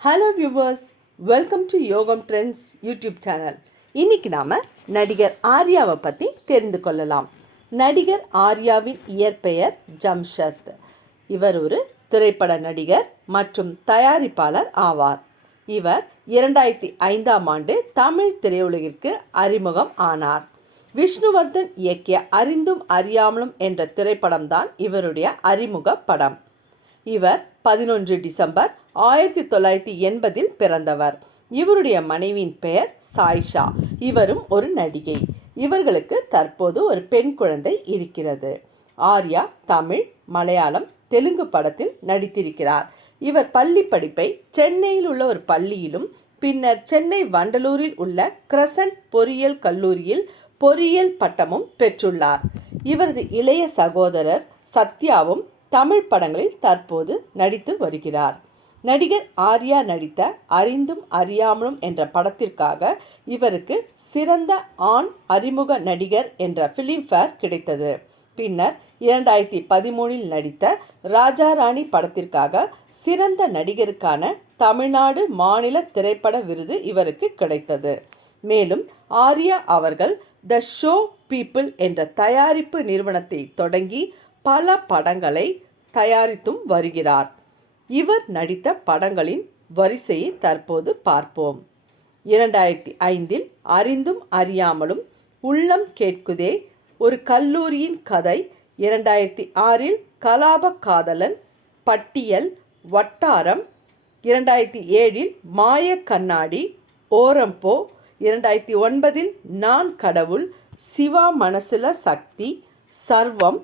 Hello viewers, welcome to யோகம் trends YouTube channel. இன்றைக்கி நாம் நடிகர் ஆர்யாவை பற்றி தெரிந்து கொள்ளலாம். நடிகர் ஆர்யாவின் இயற்பெயர் ஜம்ஷத். இவர் ஒரு திரைப்பட நடிகர் மற்றும் தயாரிப்பாளர் ஆவார். இவர் 2005ஆம் ஆண்டு தமிழ் திரையுலகிற்கு அறிமுகம் ஆனார். விஷ்ணுவர்தன் இயக்கிய அறிந்தும் அறியாமலும் என்ற திரைப்படம்தான் இவருடைய அறிமுக படம். இவர் 11 டிசம்பர் 1980 பிறந்தவர். இவருடைய மனைவியின் பெயர் சாய்ஷா. இவரும் ஒரு நடிகை. இவர்களுக்கு தற்போது ஒரு பெண் குழந்தை இருக்கிறது. ஆர்யா தமிழ், மலையாளம், தெலுங்கு படத்தில் நடித்திருக்கிறார். இவர் பள்ளி படிப்பை சென்னையில் உள்ள ஒரு பள்ளியிலும் பின்னர் சென்னை வண்டலூரில் உள்ள கிரசன்ட் பொறியியல் கல்லூரியில் பொறியியல் பட்டமும் பெற்றுள்ளார். இவரது இளைய சகோதரர் சத்யாவும் தமிழ் படங்களில் தற்போது நடித்து வருகிறார். நடிகர் ஆர்யா நடித்த அறிந்தும் அறியாமலும் என்ற படத்திற்காக இவருக்கு சிறந்த ஆண் அறிமுக நடிகர் என்ற ஃபிலிம்ஃபேர் கிடைத்தது. பின்னர் 2013 நடித்த ராஜா ராணி படத்திற்காக சிறந்த நடிகருக்கான தமிழ்நாடு மாநில திரைப்பட விருது இவருக்கு கிடைத்தது. மேலும் ஆர்யா அவர்கள் த ஷோ பீப்புள் என்ற தயாரிப்பு நிறுவனத்தை தொடங்கி பல படங்களை தயாரித்தும் வருகிறார். இவர் நடித்த படங்களின் வரிசையை தற்போது பார்ப்போம். 2005 அறிந்தும் அறியாமலும், உள்ளம் கேட்குதே, ஒரு கல்லூரியின் கதை, 2006 கலாப காதலன், பட்டியல், வட்டாரம், 2007 மாய கண்ணாடி, ஓரம்போ, 2009 நான் கடவுள், சிவா மனசுல சக்தி, சர்வம்,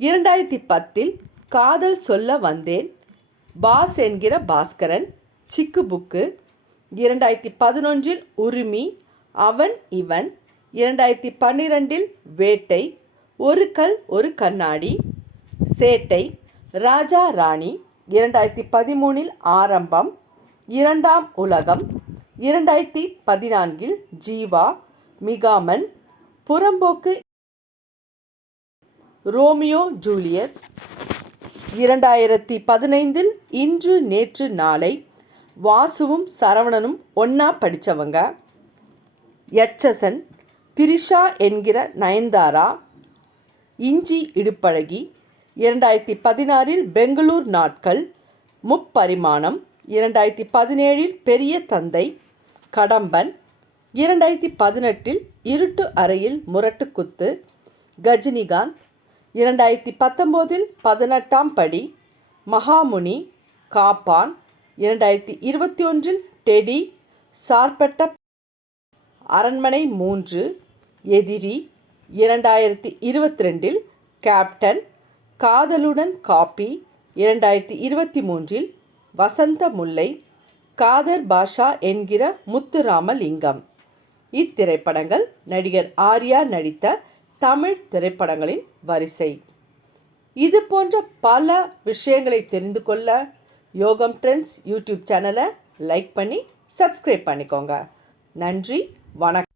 2010 காதல் சொல்ல வந்தேன், பாஸ் என்கிற பாஸ்கரன், சிக்கு புக்கு, 2011 உரிமை, அவன் இவன், 2012 வேட்டை, ஒரு கல் ஒரு கண்ணாடி, சேட்டை, ராஜா ராணி, 2013 ஆரம்பம், இரண்டாம் உலகம், 2014 ஜீவா, மிகாமன், புறம்போக்கு, ரோமியோ ஜூலியட், 2015 இன்று நேற்று நாளை, வாசுவும் சரவணனும் ஒன்னா படித்தவங்க, யட்சசன், திரிஷா என்கிற நயன்தாரா, இஞ்சி இடுப்பழகி, 2016 பெங்களூர் நாட்கள், முப்பரிமாணம், 2017 பெரிய தந்தை, கடம்பன், 2018 இருட்டு அறையில் முரட்டு குத்து, கஜினிகாந்த், 2019 18ஆம் படி, மகாமுனி, காப்பான், 2021 டெடி, சார்பட்ட, அரண்மனை 3, எதிரி, 2022 கேப்டன், காதலுடன் காப்பி, 2023 வசந்த முல்லை, காதர் பாஷா என்கிற முத்துராமலிங்கம். இத்திரைப்படங்கள் நடிகர் ஆர்யா நடித்த தமிழ் திரைப்படங்களின் வரிசை. இது போன்ற பல விஷயங்களை தெரிந்து கொள்ள யோகம் ட்ரெண்ட்ஸ் யூடியூப் சேனலை லைக் பண்ணி சப்ஸ்கிரைப் பண்ணிக்கோங்க. நன்றி, வணக்கம்.